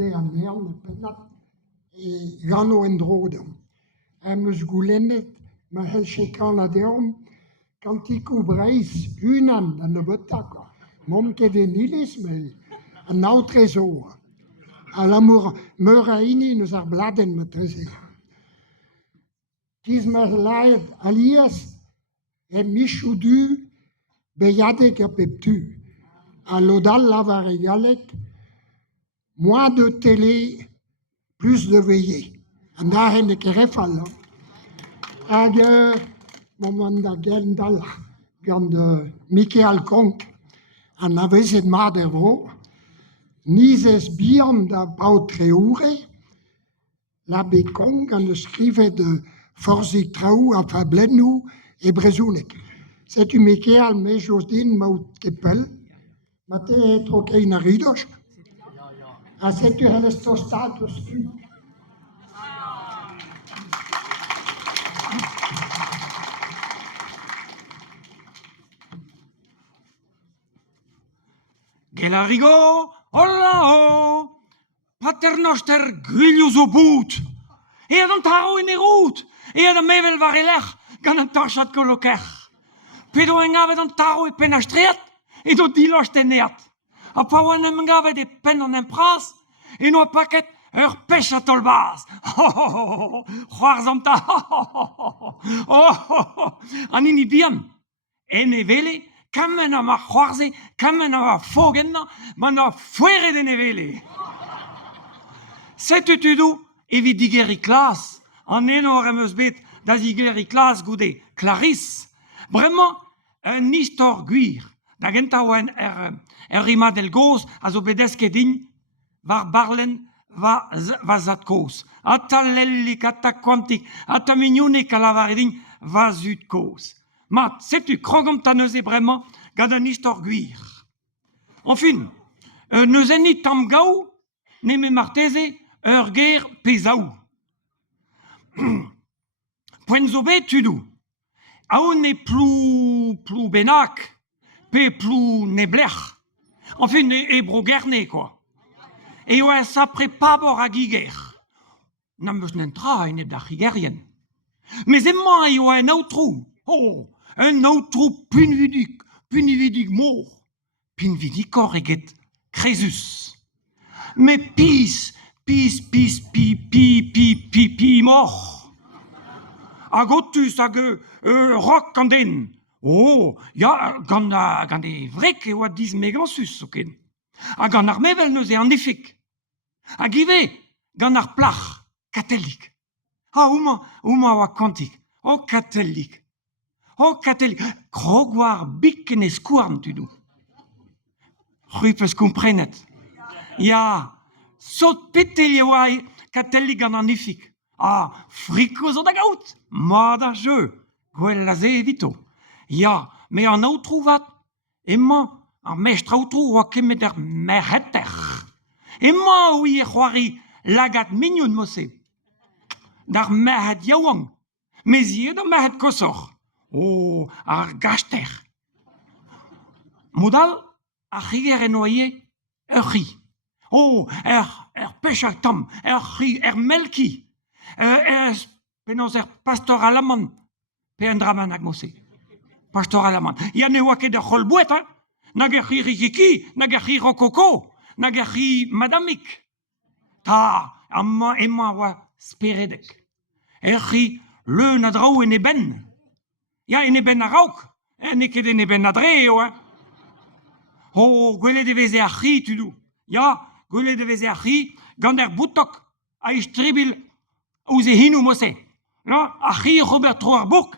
de an ean penat gano en drodom. Eus goulennet ma helchekan la deom kantikou breiz unan an o botak. Mom ket en ilis, me an aotrezor. A l'amour meur a ini neus ar bladen ma treze. Tiz ma laet alias e michou du beiadek a pep tu. A lodal lavar e galek, moins de télé, plus de veillée. An ahen e kerefal. Hag moment da gendal gant Michael Konk an avezet mat er vro. Nizez bihan da paout treoure, la bekong an eus skrivet de forzik traoù a fablennou e brezounek. Setu Michael me jos din maout kepel, ma te trokein a ridoch. A setu helest o status tu. Gelarigo, hola ho, paternoster grilius o bout. E ad an taro en e rout, e ad an mevel var e lech, gant an tarchat kolokech. Pedo en gavet an taro e pen a streat, e do dilocht en eat. A paouan en gavet e pen an empraz, e no a paket ur pech a tolbaz. C'hoar zanta, an ini bihan, en e vele, kamen a ma c'hoarze, kamen a ma fogenna, man a foueret en e vele. Setu tudou, evit digeri klas, an eno ar emeus bet da digeri klas goude Clarisse. Bremañ, un istor gwir, da genta oen rima del goz a zo bedesket din var barlen va zat koz. A ta lellik, a ta kwantik, a ta mignounek a lavar din va zut koz. Mat, setu krogom ta neuze bremañ gant un istor gwir. Enfin, neus enni tam gao, ne me marteze ur ger pezaou. Poent zo bet tudou. Aon ne plou benak, pe plou ne blech. Enfin, e bro gerne, quoi. E oa sa prepabor a giger. Nam eus nentra en eb da gigerien. Mais emma e oa en aotrou. Oh, un aotrou punvidik mor. Punvidikor eget Crésus. Mais pis mor. Hag otus hag rok gant den. Oh, ya, gant e vrek e oa diz megansus, oken. Hag gant ar mevel neus e an efik. Hag ive gant ar plach, katellik. Ha, ouma oa kantik. O katellik. Krog war biken e skouarn tudou. C'hrup komprenet. Ya, sot petel e oa katellik gant an efik. Ah, friko zo da gaout, mat ar jeu, gwell a ze evito. Ya, me an aotrou vat, emma, ar mestre aotrou oa kemet ar merheter. Emma oui e c'hoari lagat mignon mose. D'ar merhet yaouang, meziet ar merhet kosor. Oh, ar gaster. Modal, ar c'higer en oie, ur c'hi. Oh, ur pech ar tam, ur c'hi, ur melki. Penaos pastor alamant, pe un draman hag mose. Pastor alamant. Ya ne oa ket ur c'hol bouet, hein? Nag ur c'hi rikiki, nag ur c'hi rokoko, nag ur c'hi madamik. Ta, emma oa speredek. Ur c'hi leun a draou en eben. Ya, en eben a raok. Ne ket en eben a dre eo, hein? Oh, gwele de veze ar c'hi tudou. Ya, gwele de veze ar c'hi, gant ur boutok a istribil ouze hinou mose. No, a c'hi Robert tro ar bourg.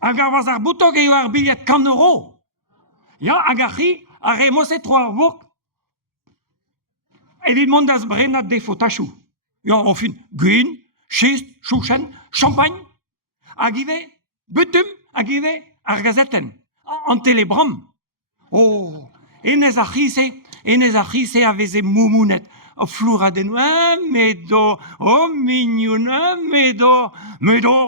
Hag ar vaz ar boutok eo ar biliet €100. Ya, hag a c'hi a re mose tro ar bourg. Evit mont az brenat defo tachou. Ya, enfin, gwin, chist, chouchen, champagne. Hag ive, butum, hag ive ar gazeten. An telebram. Oh, enez a c'hi se a veze moumounet. O flour a den, medo, o mignon, medo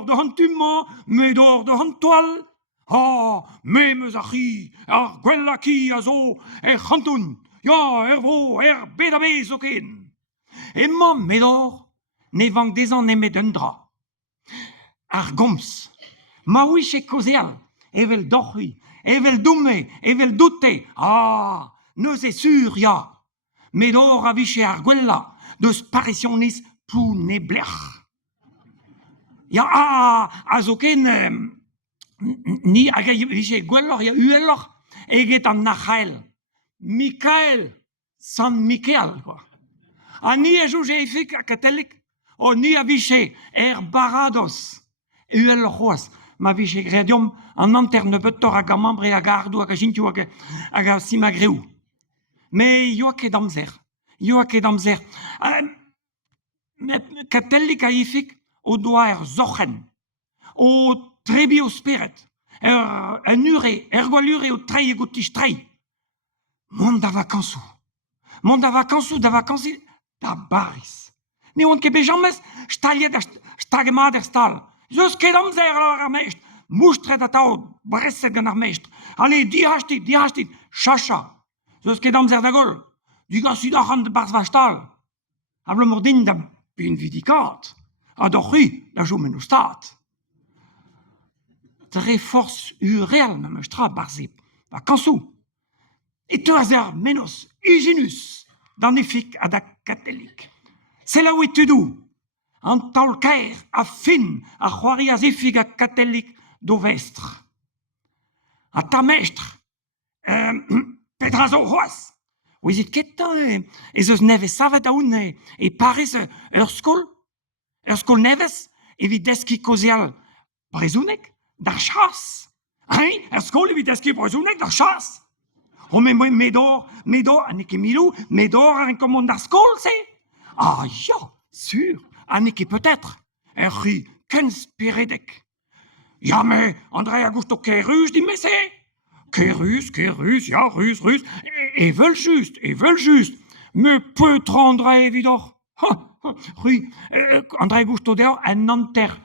d'an tuman, medo d'an toal. Oh, memeus a c'hi, ar gwell a ki a zo, e c'hantoun, Ja, vo, bedabe zoken. Et ma medor, ne vang des an emet un dra. Ar goms. Ma wiche kozeal, evel dorhui, evel dumme, evel dute. Ah, neus e sur, ya. Medor a viche ar gwella, deus parisionis plou ne blech. Ya, a zoken, ni hag a viche gwellor, ya uellor, eget an Nachael. Mikael, San Mikael, quoi. A ni a jouge efik a katelik, o ni a viche barados, uel c'hoaz, ma viche gredium an anterne betor hag a membre hag a ardou hag a jintiu hag a simagreu. Me yo ket amzer, katelik a efik o doa zochen, o trebi o spirit, en ure, gwalure o trei ego tich trei. Mont da vakansou, da vakansi, da baris. Ne oant ket bejammes, staliet stagemader stal. Zeus ket amzer ar meist, moustret a taod, bresset gant ar meist. Allez, di hastit, chacha. Zeus ket amzer da gol, digasit ac'han de barz va stal. Abla mordin da bin vidikat, a d'oc'hi da jo men o stad. Tre force urel me meustra barze vakansou. Et teuazer menos hyginus dan efik a da katelik. C'est là où tu dou. An talkaer a fin a c'hoari a efik a katelik do vestre. A ta mestre, petra zo c'hoaz. Ouizit ketan ez eus nevez savet aoun e parez ur skol nevez evit deski kozial brezounek d'ar chas. Hein? Ur skol evit deski brezounek d'ar chas. Oh, mais medor, aneke milou, medor un commande d'ar skol, c'est? Ah, ya, sûr, aneke peut-être. Ri kenspiredek. Ya, mais André Augusto Kerus, dit mais c'est? Kerus, ya, rus. Et veulent juste. Mais peut-être André Vidor. Ri, André Augusto dehors, un nanter,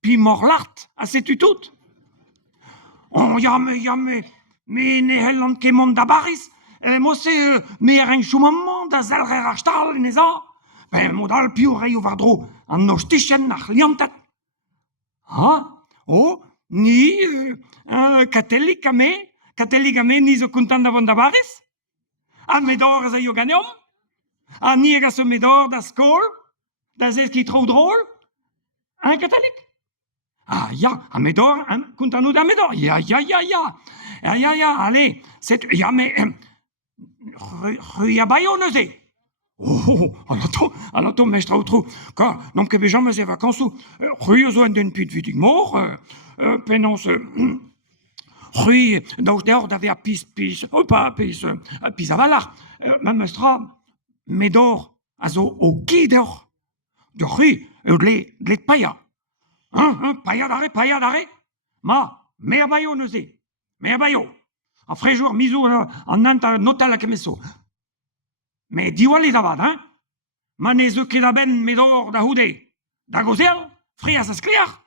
pi morlart, a sais-tu tout? Oh, ya, mais ne hellant ket mont da baris, mosse me un choumamment da zelrer ar stal neza, ben modal piou reio vardro an no stichen ar liantet. Oh, ni katelik a me ni zo kontant da vont da baris? A medor a yo ganeom? A ni ega se medor da skol? Da zez ki tro drôle? Un katelik? Ah, ya, a medor, kontant da medor? Ya. Ya, allez, c'est... Ya, mais... Rui a baio neuze. Oh, alato mestra outro. Ka, n'om ket bejammes e vakansou. Rui o zo en den put vidig mor. Penons... Rui, daoust deor da vea pis a valar. Ma mestra, medor, a zo o ki deor. De rui, dlet paia. Paia dare. Ma, me a baio neuze. Me a baio. A frejour mizou an nant an hotel a kemeso. Me diwale davad, hein? Ma ne zo ket a ben medor da houde. Da gozel, frias a skliar.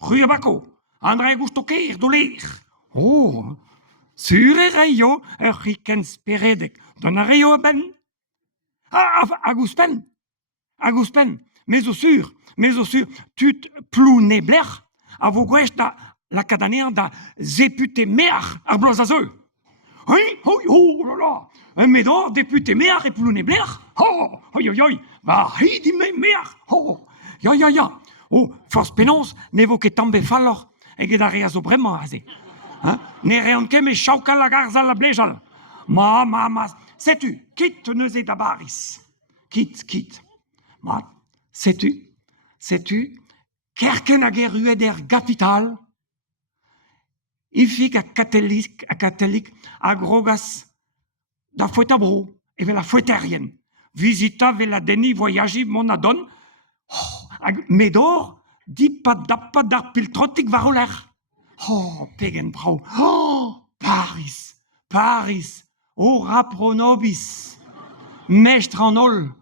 Rui a bako. André Augusto Keir do ler. Oh, sur e reio riken speredek. Don a reio a ben. A gouspen. Me zo sur. Tut plou ne blech. A vo gwech da la kadanean da zepute mear ar bloaz a zeu. Oui, oh là là, un medor député mear et plus ne blech. Oh, va hidi me mear. Oh, ya. Oh, force penons, ne vo ket tambe fallor, eget a zo bremañ aze. Ne reont ket me chaukal la garzal la blejal. Ma, sais-tu, kit neuze da baris. Kit. Ma, sais-tu, kerken a geruet gapital, ifik a katelik a grogas da fouet a bro, evel a foueterien. Visita vel a deni voyaji mon adon, medor, dipat dapat d'ar piltrotik va roler. Oh, pegen brau. Oh, Paris. Oh, rapro nobis. Mestre en ol.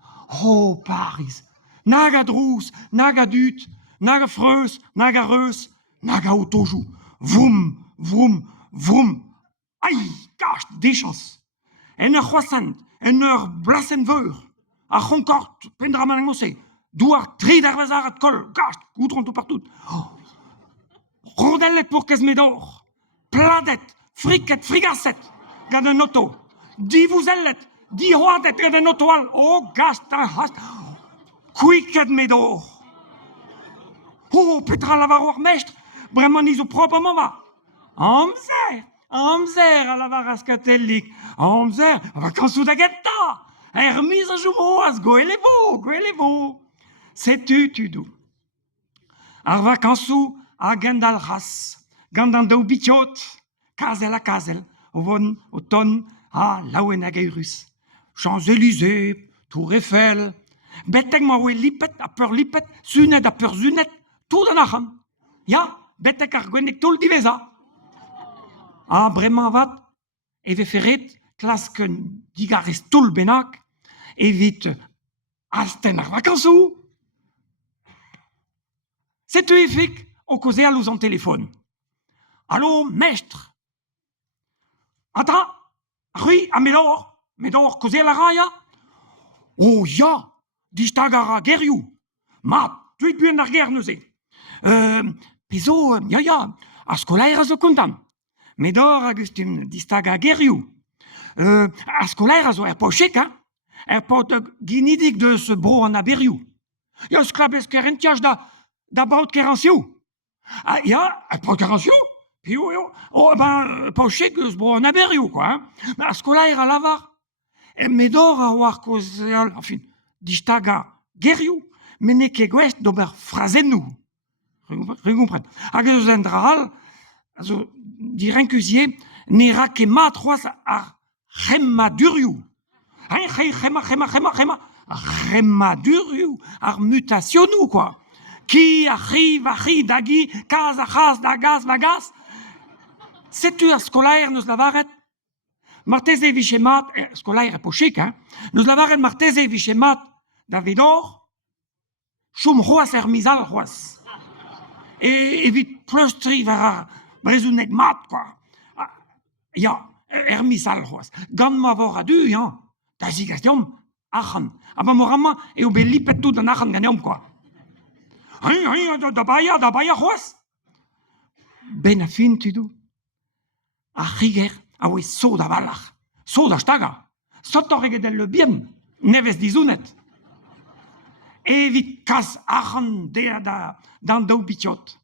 Oh, Paris. Naga drous, naga dut, naga freus, naga reus, naga autojou. Vroom. Aïe, gach, déchans. En ur c'hoazant, en blassen veur, a chonkort, pendraman engose, douar tri d'arvazar at kol, gast, goudron tout partout. Oh. Rodellet pour kesmedor, pladet, friket, frigasset, gad un auto, divouzellet, di hoadet gad un autoal, oh gast, hast, quicket medor. Oh, Petra lavar mestre, vraiment iso proprement va. Amzer, a lavar ascatellic, amzer, vacances da getta, mise a joumoas, goelevo. Sais-tu, tu ar vacances a gandalras, gandando bitiot, kazel a kazel, au ton a laouen a geirus. Champs-Élysées, Tour Eiffel, beteg ma oe lipet, a peur lipet, sunet a peur zunet, tout d'an achan. Ya, beteg ar gwennek tout diveza. A bremañ vat, eve ferret, klasken digarez tout benak, evit asten ar vacances. C'est effic o causer à l'ous en téléphone. Allô, mestre? Atra, rui a medor causer à la raya? Oh ya, distagara geriou. Ma, tuit buen ar ger neuze. Pezo, ya, a skolaer a zo kontan. Medor agustum distaga geriou. A skolaer a zo er pochek, hein? Er pot ginidik de ce bro an aberiou. Ya sklabes kerentiaj da baut keransiou. Ya, pas keransiou? Puis oh, ben, pochek eus bro an aberiou, quoi, hein? A skolaer a lavar. Medor a war kozeal, enfin, distaga geriou, men ne ket gwest d'ober frazennou. Regompren. Hag eus en dral, also, direnkusier, ne ra ket mat c'hoaz ar c'hemmadurioù. Hein, c'hemma. C'hemmadurioù, ar mutationnou, quoi. Ki a c'hi, dagi, kaz a c'haz, da gaz, va gaz. Setu ar skolaer neus lavaret? Martez e vichemat, skolaer e pochik, hein? Neus lavaret martez e vichemat da vedor, choum c'hoaz er mizal c'hoaz. Evit plustri war ar brezounek mat, quoi. Ya, er mizal c'hoaz. Gant ma vor a du, ya, da zigastion, achan. Ba moramma eo bet lipet tout an achan ganeom, quoi. Da baya c'hoaz. Ben a fin, tu du. A riger, a oe so da valach, so da staga, sotor egedel le bien, nevez dizounet. Evit kas achan dan daou bitiot.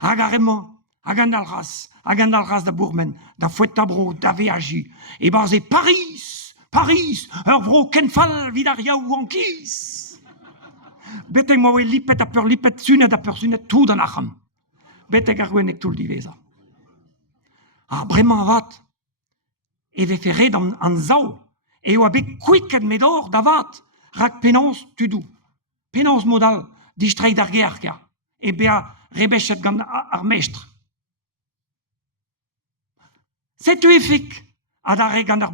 Hag a remant, hag an dalras da bourmen, da fouettabro, da veagi, e barze Paris, ur vro kenfal vid ar yaou an kiz. Beteg ma oe lipet a peur lipet, sunet a peur sunet, tout an achan. Beteg ar gwennek tout diveza. A bremañ vat, eve ferret an zao, eo a bet kouiket medor da vat, rak penans tudou. Penans modal, distreid ar gerka, e bea rebechet gant ar mestre. Setu efik, a da re gant ar